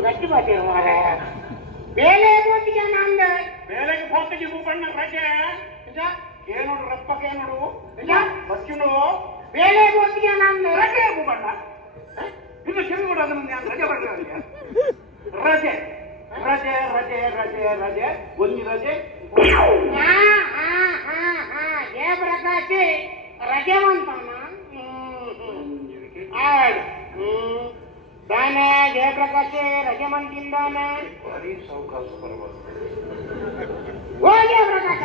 ಗಟ್ಟಿ ಬಾತಿರ ಮಾರ ಬೇಲೆ ಬೋಟಿಗೆ ನಂದ ಬೇಲೆಗೆ ಬೋಟಿಗೆ ಭೂಪಣ್ಣ ರಜೆ ಏನು ರಪ್ಪಕ್ಕೆ ನೋಡು ಬಚ್ಚಿನು ಬೇಲೆ ಬೋಟಿಗೆ ನಂದ ರಜೆ ಭೂಪಣ್ಣ ಇದು ಕಿವಿ ಕೂಡ ನಾನು ರಜೆ ಬರ್ಲಿಲ್ಲ ರಜೆ ರಜೆ ರಜೆ ರಜೆ ರಜೆ ಒಂದು ರಜೆ ಜಯಪ್ರಕಾಶ್ ರಜೆವಂತನ ದಾನ ಜಯಪ್ರಕಾಶ್ ರಜೆವಂತಿಂದಾನ ಸಾವಕಾಶ ಓ ಜಯಪ್ರಕಾಶ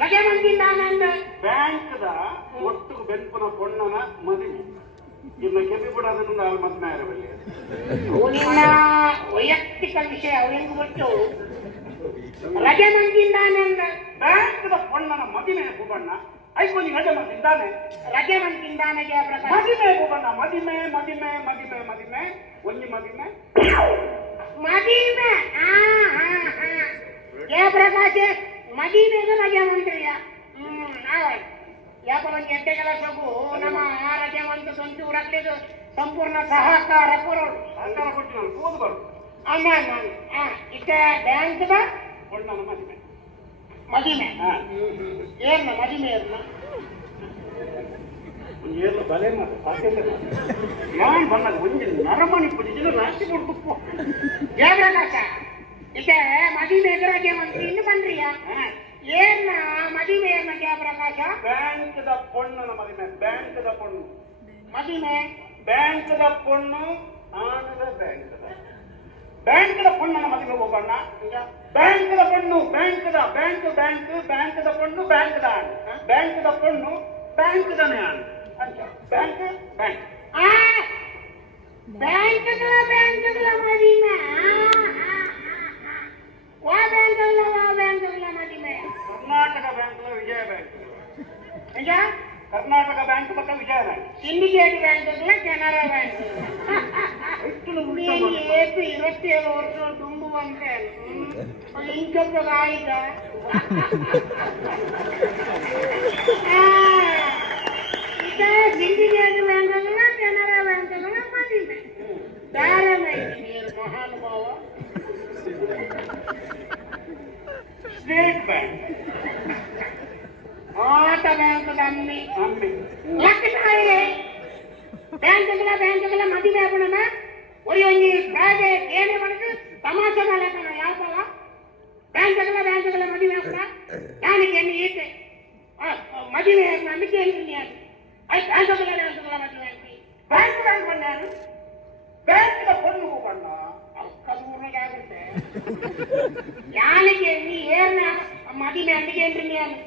ರಜೆವಂತಿಂದಾನ ಬ್ಯಾಂಕ್ದ ಒಟ್ಟು ಬೆಂಪನ ಪೊಣ್ಣನ ಮದುವೆ ಇನ್ನು ಕೆಮ್ಮಿ ಬಿಡೋದ್ರಿಂದ ಅಲ್ಲಿ ಮದ್ನ ಇರಬಲ್ಲಿ ಅವನಿನ್ನ ವೈಯಕ್ತಿಕ ವಿಷಯ ಅವನಿಗೆ ಗೊತ್ತು ರಜೆವಂತಿಂದಾನೆ ಬ್ಯಾಂಕ್ದ ಪೊಣ್ಣನ ಮದುವೆ ಭೂಪಣ್ಣ ಐಕೊಂಡು ರಜೆ ಮಂತಿದ್ದಾನೆ ರಜೆ ಮಂತಿದ್ದಾನೆ ಜಯಪ್ರಕಾಶ್ ಮದಿಮೆ ಭೂಪಣ್ಣ ಮದಿಮೆ ಮದಿಮೆ ಮದಿಮೆ ಮದಿಮೆ ಒಂದು ಮದಿಮೆ ಮದಿಮೆ ಜಯಪ್ರಕಾಶ್ ಮದಿಮೆಗೆ ರಜೆ ಮಂತ್ರಿಯ ಯಾಕೆ ಒಂದು ಎಂಟೆ ಕೆಲಸಕ್ಕೂ ನಮ್ಮ ರಜೆವಂತ ಸ್ವಂತ ಉಡಕ್ಲಿದ್ದು ಸಂಪೂರ್ಣ ಸಹಕಾರ ಕೊಡೋರು ಸರ್ಕಾರ ಕೊಟ್ಟು ನಾನು ಓದಬಾರ್ದು ಅಮ್ಮ ಇಷ್ಟ ಬ್ಯಾಂಕ್ದ ಪೊಣ್ಣನ ಮದಿಮೆ ಮದಿಮೆ ಏನ ಮದಿಮೆ ಏನ ಏನು ಬಲೆ ಮಾತು ಸಾಧ್ಯ ಯಾನ್ ಬಣ್ಣದ ಒಂದು ನರಮಣಿ ಪುಡಿಜಿನ ರಾಶಿ ಕೊಡ್ಬೇಕು ಜಯಪ್ರಕಾಶ ಇಷ್ಟ ಮದಿಮೆ ರಜೆ ಮಂತ್ರಿ ಇನ್ನು ಬಂದ್ರಿಯ ಏನ ಮದಿಮೆ ಏನ ಜಯಪ್ರಕಾಶ ಬ್ಯಾಂಕ್ದ ಪೊಣ್ಣನ ಮದಿಮೆ ಬ್ಯಾಂಕ್ದ ಪೊಣ್ಣು ಮದಿಮೆ ಬ್ಯಾಂಕ್ದ ಪೊಣ್ಣು ಆನದ ಬ್ಯಾಂಕ್ದ ಪೊಣ್ಣನ ಮದಿಮೆ ಹೋಗೋಣ ಬ್ಯಾಂಕ್ದ ಪೊಣ್ಣು ಬ್ಯಾಂಕ್ದ ಬ್ಯಾಂಕ್ ಬ್ಯಾಂಕ್ ಬ್ಯಾಂಕ್ದ ಪೊಣ್ಣು ಬ್ಯಾಂಕ್ದ ಬ್ಯಾಂಕ್ದ ಪೊಣ್ಣು ಬ್ಯಾಂಕ್ದನೇ ಆಣ್ ಅಂತ ಬ್ಯಾಂಕ್ ಬ್ಯಾಂಕ್ ಬ್ಯಾಂಕ್ಗಳ ಮದಿಮೆ ವಾ ಬ್ಯಾಂಕ್ಗಳ ಮದಿಮೆ ಕರ್ನಾಟಕ ಬ್ಯಾಂಕ್ಲ ವಿಜಯ ಬ್ಯಾಂಕ್ ನಿಜ ಕರ್ನಾಟಕ ಬ್ಯಾಂಕ್ ಪಕ್ಕ ವಿಜಯ ಬ್ಯಾಂಕ್ ಸಿಂಡಿಕೇಟ್ ಬ್ಯಾಂಕ್ಗಳ ಕೆನರಾ ಬ್ಯಾಂಕ್ ಏಪು 27 ವರ್ಷ ತುಂಬುವಂತೆ ಇಂಕಪ್ಪ ಆಯ್ತ ಈಗ ಸಿಂಡಿಕೇಟ್ ಬ್ಯಾಂಕ್ಗಳ ಕೆನರಾ ಬ್ಯಾಂಕ್ಗಳ ಮದಿಮೆ ಬೇರೆ ಮಹಾನುಭಾವ ಸ್ಟೇಟ್ ಬ್ಯಾಂಕ್ ಆಟ ಬ್ಯಾಂಕ್ದ ಅಮ್ಮಿ ಅಮ್ಮಿ ಲಕ್ಷಣಾಯಿಲೆ ಬ್ಯಾಂಕ್ಗಳ ಮದುವೆ ಆಗೋಣ ಒಂದು ಕಾಯ್ದೆ ಏನೇ ಮಾಡಿದ್ರು ತಮಾಷೆ ಮಾಡಕಣ ಯಾವಲ್ಲ ಬ್ಯಾಂಕ್ಗಳ ಮದುವೆ ಆಗೋಣ ಯಾನಿಗೆ ಎಣ್ಣೆ ಈಟೆ ಮದುವೆ ನಂಬಿಕೆ ಎಲ್ಲಿ ಅದು ಬ್ಯಾಂಕ್ಗಳ ಮದುವೆ ಆಗ್ತಿ ಬ್ಯಾಂಕ್ ಬಂದಾರು ಬ್ಯಾಂಕ್ದ ಪೊಣ್ಣು ಹೋಗೋಣ ಕದೂರ್ನಾಗ ಆಗುತ್ತೆ ಯಾನಿಗೆ ನೀ ಏರ್ನ ಮದುವೆ ಅಂದಿಗೆ ಏನ್ರಿ ನೀನು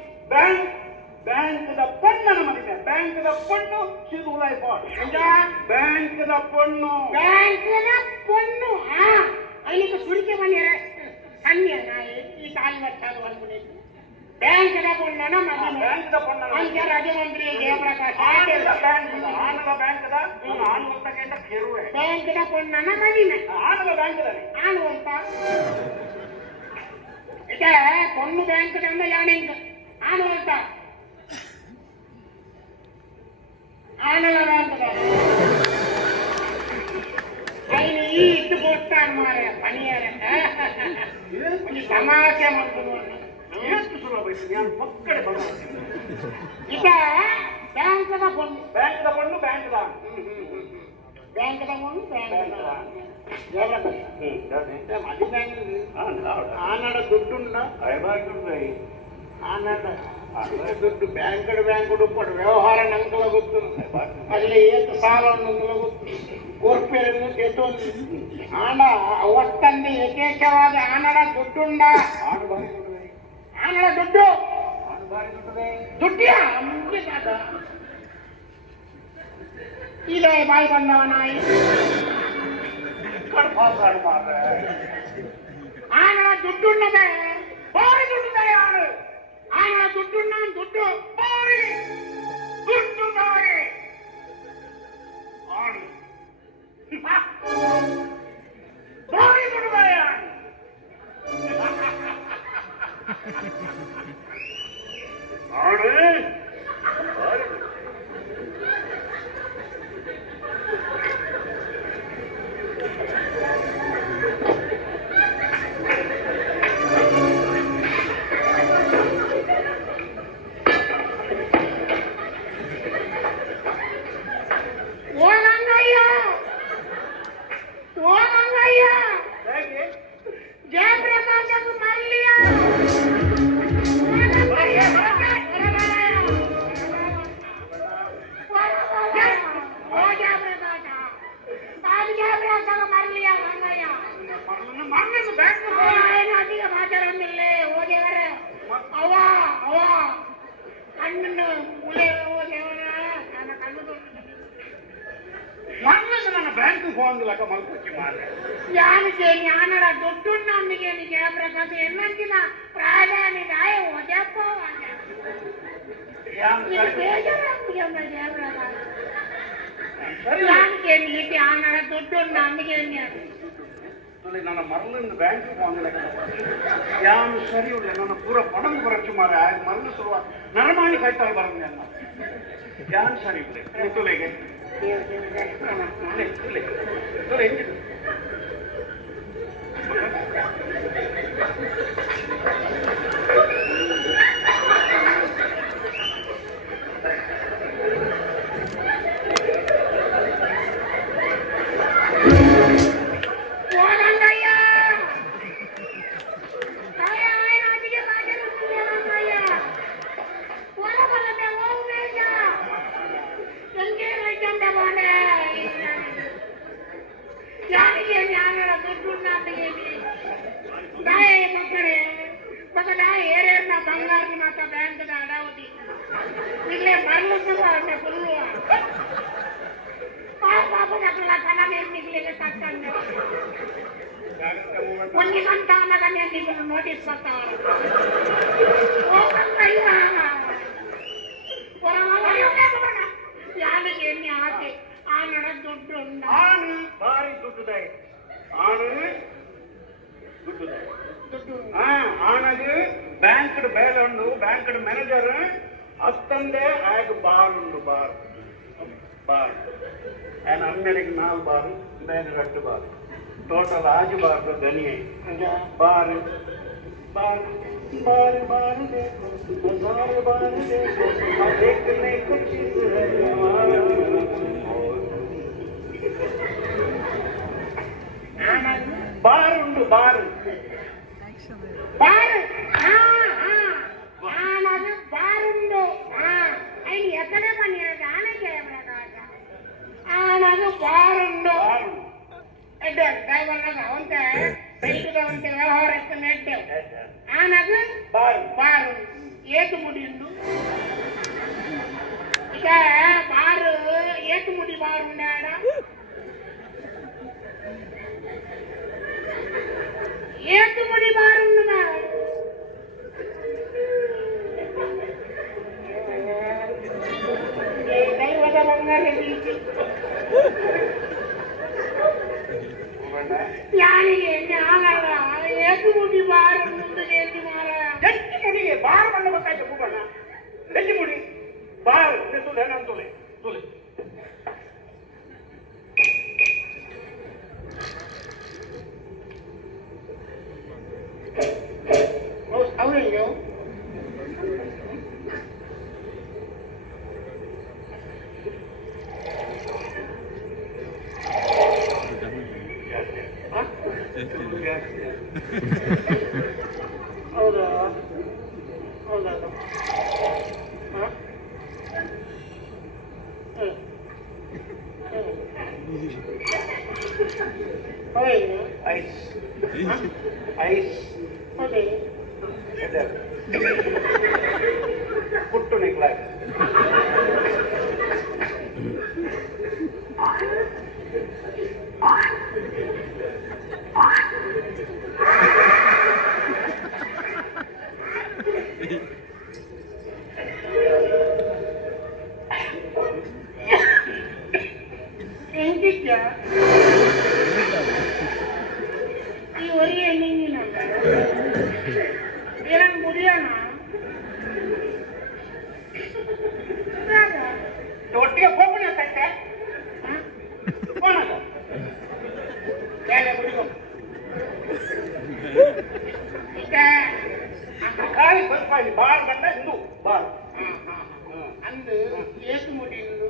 ಬ್ಯಾಂಕ್ದ ಪೊಣ್ಣನ ಮದಿಮೆ ಬ್ಯಾಂಕ್ದ ಪೊಣ್ಣು ಸಿದುಲಾಯ್ ಪಾಟ್ ಬ್ಯಾಂಕ್ದ ಪೊಣ್ಣು ಅವನಿಗೆ ಸುರಿಕೆ ಬಂದಿರ ಸನ್ಯ ಈ ತಾಯಿ ವರ್ಷಾದ ಬಂದ್ಬಿಟ್ಟಿದ್ದು ಬ್ಯಾಂಕ್ದ ಪೊಣ್ಣನ ಮದಿಮೆ ಬ್ಯಾಂಕ್ದ ಪೊಣ್ಣನ ಅಂತ್ಯ ರಾಜಮಂತ್ರಿ ಜಯಪ್ರಕಾಶ್ ಆನದ ಬ್ಯಾಂಕ್ದ ಆನುವಂತಕ್ಕಿಂತ ಕೆರುವೆ ಬ್ಯಾಂಕ್ದ ಪೊಣ್ಣನ ಮದಿಮೆ ಆನದ ಬ್ಯಾಂಕ್ದಲ್ಲಿ ಆನುವಂತ ಈಗ ಪೊಣ್ಣು ಬ್ಯಾಂಕ್ದ ಅಂದ್ರೆ ಯಾಣಿಂಗ್ ಆನುವಂತ ಆನಲ ಬ್ಯಾಂಕ್ದ ಐನು ಈ ಇಟ್ಟು ಕೊಡ್ತಾನೆ ಮಾರ ಪನಿಯರ ಒಂದು ತಮಾಷೆ ಮಾಡ್ಕೊಂಡು ಎಷ್ಟು ಸುಲಭ ಇತ್ತು ನಾನು ಪಕ್ಕಡೆ ಬಂದ ಈಗ ಬ್ಯಾಂಕ್ದ ಪೊಣ್ಣು ಬ್ಯಾಂಕ್ದ ಪೊಣ್ಣು ಬ್ಯಾಂಕ್ದ ಪೊಣ್ಣು ಆನಡ ದುಡ್ಡುಂಡ ಆನಡ ದುಡ್ಡು ಬ್ಯಾಂಕುಡು ಪಡ ವ್ಯವಹಾರ ನಂಗಲ ಗೊತ್ತು ಅಲ್ಲಿ ಏತು ಸಾಲ ಗೊತ್ತು ಕೋರ್ಪೇರನ್ನು ಗೆದ್ದೊಂದು ಆನ ಒಟ್ಟಂದು ಯಥೇಚ್ಛವಾದ ಆನಡ ದುಡ್ಡುಂಡ ಆನಡ ದುಡ್ಡು ದುಡ್ಡಿಯ ಇದೇ ಬಾಯಿ ಬಂದವ ನಾಯಿ ಆನಡ ದುಡ್ಡುಂಡದ ಬಾರಿ ದುಡ್ಡುದ ಯಾರು ಆನಡ ದುಡ್ಡುಂಡ ದುಡ್ಡು ಬಾರಿ ದುಡ್ಡು ಬಾರಿ ಬಾರಿ ದುಡ್ಡುದ ಯಾರು ಹೋಗಂಗಿಲ್ಲ ಮಲ್ಕೊಚ್ಚಿ ಮಾರ್ರೆ. ಯಾನಿಗೆ ಜ್ಞಾನಡ ದುಡ್ಡುಣ್ಣ ಅಂದಿಗೆ ನಿಗೆ ಪ್ರಕಾಶ ಎನ್ನಂಚಿನ ಪ್ರಾಧಾನ್ಯದಾಯ ಒಜಪ್ಪ ಬೇಜಾರಾಗ್ತಿಗೆ ಯಾನಿಗೆ ನೀತಿ ಆನಡ ದುಡ್ಡುಣ್ಣ ಅಂದಿಗೆ ನನ್ನ ಮರಳಿಂದ ಬ್ಯಾಂಕ್ ಹೋಗಂಗಿಲ್ಲ ಯಾನು ಸರಿ ಉಳ್ಳ ನನ್ನ ಪೂರ ಪಣಂ ಬರಚ್ಚು ಮಾರ ಮರಳು ಶುರುವ ನರಮಾಣಿ ಕೈತಾಳ ಬರಂಗ ಯಾನ್ ಸರಿ ಉಳ್ಳೆ ತುಲೆಗೆ ಬಂಗಾರದ ಮಾತ್ರ ಬ್ಯಾಂಕ್ದ ಅಡಾವತಿ ಇಲ್ಲೇ ಮರಳು ಫುಲ್ಲು ಪಾಪ ಮಕ್ಕಳ ಕಣ ನಿಗ್ಲಿಗೆ ತಕ್ಕಂಗೆ ಒಂದು ಗಂಟ ಮಗನೇ ನೀವು ನೋಟಿಸ್ ಬರ್ತಾವ ಯಾರಿಗೆ ಎಣ್ಣೆ ಹಾಕಿ ಆ ನಡ ದುಡ್ಡು ಆನು ಭಾರಿ ದುಡ್ಡುದಾಯ ಆನು ದುಡ್ಡುದಾಯ ಆನಗೆ ಬ್ಯಾಂಕ್ಡ್ ಬೇಲುಂಡು ಬ್ಯಾಂಕ್ಡ್ ಮ್ಯಾನೇಜರ್ ಅತ್ತಂದೆ ಆಗ ಬಾರ್ ಉಂಡು ಬಾರ್ ಬಾರ್ ఆయన అమ్మడికి 4 బార్ నేను 2 బార్ టోటల్ 5 బార్ గని బార్ బార్ బార్ బార్ देखो बार बार देखो देखने कुछ బార్ ఉండు బార్ బార్ ఆనది బారుండు ఆయన ఎక్కడే పని ఆనకే ఆనది బారుండు ఎడ్డు డ్రైవర్ ఉంటే బయటగా ఉంటే వ్యవహారం ఎడ్డు ఆనది బారు ఏతుముడిండు ఇక బారు ఏతుముడి బారుండాడా ఏతుముడి బారుండుదా దైవద బంగారు ಯಾರಿಗೆ ಆಗಲ್ಲ ಏತು ಮುಡಿ ಬಾರ ಮುಂದೆ ಎದ್ದು ಮಾರ ಜಟ್ಟಿ ಮುಡಿಗೆ ಬಾರ್ ಬಣ್ಣ ಗೊತ್ತಾಯ್ತು ಭೂಬಣ್ಣ ಜಟ್ಟಿ ಮುಡಿ ಬಾರ್ ತುಲೆ ನಾನು ತುಲೆ ತುಲೆ ಅವರೇನು ಹೌದಾ ಹೌದಾ ಐಸ್ ಐಸ್ ಅದೇ ಪುಟ್ಟು ನಿಕ್ಲ ಹೆಂಗಿದ್ಯಾ ಈ ಹೊರಿಯ ನೀನಿನ ಏನಂಗ್ ಮುರಿಯೋಣ ಒಟ್ಟಿಗೆ ಹೋಗ್ಬಿಡಿ ಅಂತೈತೆ ಈಗ ಕಾಲಿ ಸ್ವಲ್ಪ ಬಾರ್ ಗಂಡ ಹಿಂದೂ ಬಾರ್ ಅಂದು ಏತು ಮುಡಿಂದು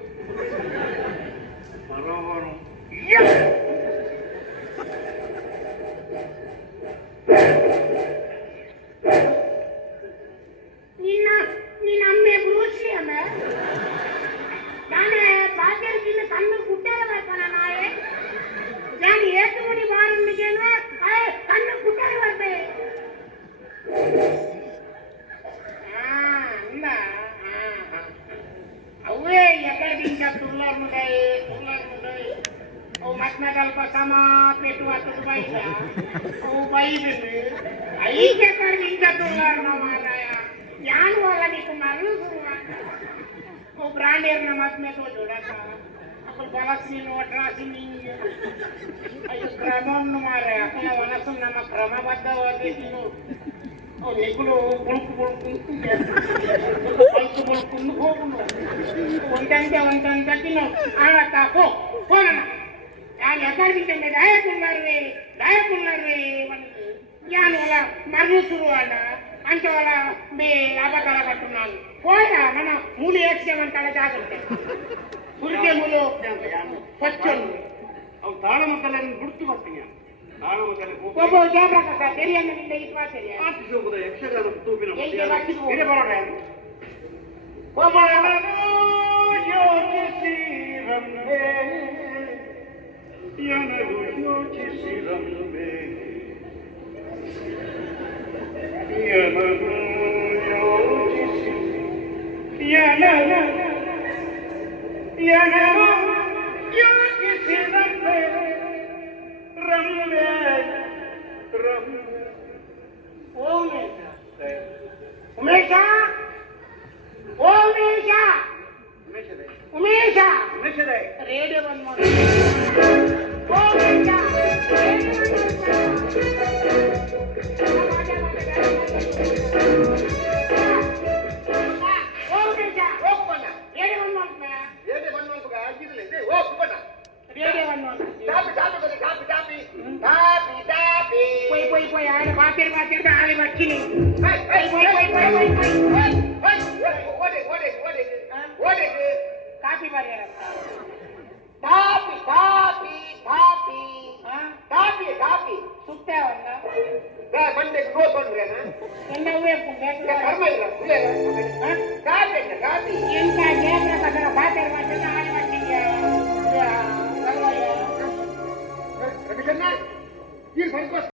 ಬರೋಬರು ನಿನ್ನ ಅಮ್ಮೆ ಬ್ರೂಸಿ ಅಮ್ಮ ನಾನೇ ಬಾಧ್ಯರ್ಗಿನ ಕಣ್ಣು ಕುಟ್ಟಾರ ಬರ್ತಾನ ನಾಳೆ ನಾನು ಏತು ಮುಡಿ ಬಾರುಂಡಿಗೇನು ಕಣ್ಣು ಕುಟ್ಟಾರ ಬರ್ತೆ ಅಂದ ಬೈದಿನಿ ಐಕೆ ಕಡೆ ಇಂಥ ತುಳ್ಳಾರ ಮಾರಾಯ ಯಾನು ಅಲ್ಲ ನೀಕು ಮರಳು ಬ್ರಾಂಡಿಯರ್ನ ಮದ್ಮೆ ತೋಜೋಡಕ ಅಕ್ಕಳು ಬಲಸಿ ನೋಟ್ರಾಸಿ ನಿಂಗೆ ಅದು ಕ್ರಮವನ್ನು ಮಾರಾಯ ಅಕ್ಕಳ ಮನಸ್ಸು ನಮ್ಮ ಕ್ರಮಬದ್ಧವಾಗಿ ನೀನು ನಿಗುಲು ಬುಳುಕು ಬುಳುಕು ಹೋಗುನು ಒಂದಂತೆ ತಿನ್ನು ಆಡಕ್ಕ ಹೋಗೋಣ ഞാൻ എക്കാർമിന്റെ ദായക്കുള്ളവരെ ഞാൻ వాళ్ళ మరుగు సురువాడ అంటే వాళ్ళ మీ అబద్ధాల కట్టున్నాను పోయా మన మూలు వేసేయమంటాడ జాగ్రత్త ಸುರಿಕೆ ಮೂಲು ಸ್ವಚ್ಛನು ಅವು ತಾಳಮಕ್ಕಲನ್ನು ಬಿಡ್ತು ಬರ್ತೀನಿ ತಾಳಮಕ್ಕಲ್ಲಿ ಒಬ್ಬ ಜಾಗ್ರತ ತೆರಿಯನ್ನ ನಿಂದ ಇಟ್ವಾ ತೆರಿಯ ಆಫೀಸ್ ಹೋಗುದ ಯಕ್ಷಗಾನ ತೂಪಿನ ಎಲ್ಲಿ ಬಚ್ಚಿಗೆ ಇದೆ ಬರೋಣ ಒಬ್ಬ ಯೋಚಿಸಿ ರಂಬೆ ನನಗೂ ಯೋಚಿಸಿ ರಂಬೆ ನನಗೂ ಯೋಚಿಸಿ ನನಗೂ ಯೋಚಿಸಿ ರಂಬೆ ರಂಬೆ ರಂಬೆ ಉಮೇಶ ರೇಡಿಯೋ ಬಂದ್ ಮಾಡಿ పోయి ఆడ బాధ్యత ఆడి వచ్చింది ಕಾಪಿ ಬರ್ಯಾರ ಕಾಪಿ ಸುತ್ತೇವಲ್ಲ ಮಂಡೆ ಗೋಕೊಂಡ್ರೇನಾ ಎಲ್ಲ ಕರ್ಮ ಇಲ್ಲ ಕಾಪಿ ಕಾಪಿ ಎಂತ ಜೇಬ್ರ ಬಸರ ಬಾಧ್ಯರ ಮಾಡ್ತಾರೆ ಆಡಿ ಮಾಡ್ತಿದ್ಯಾ ರವಿಚಂದ್ರ ಈಗ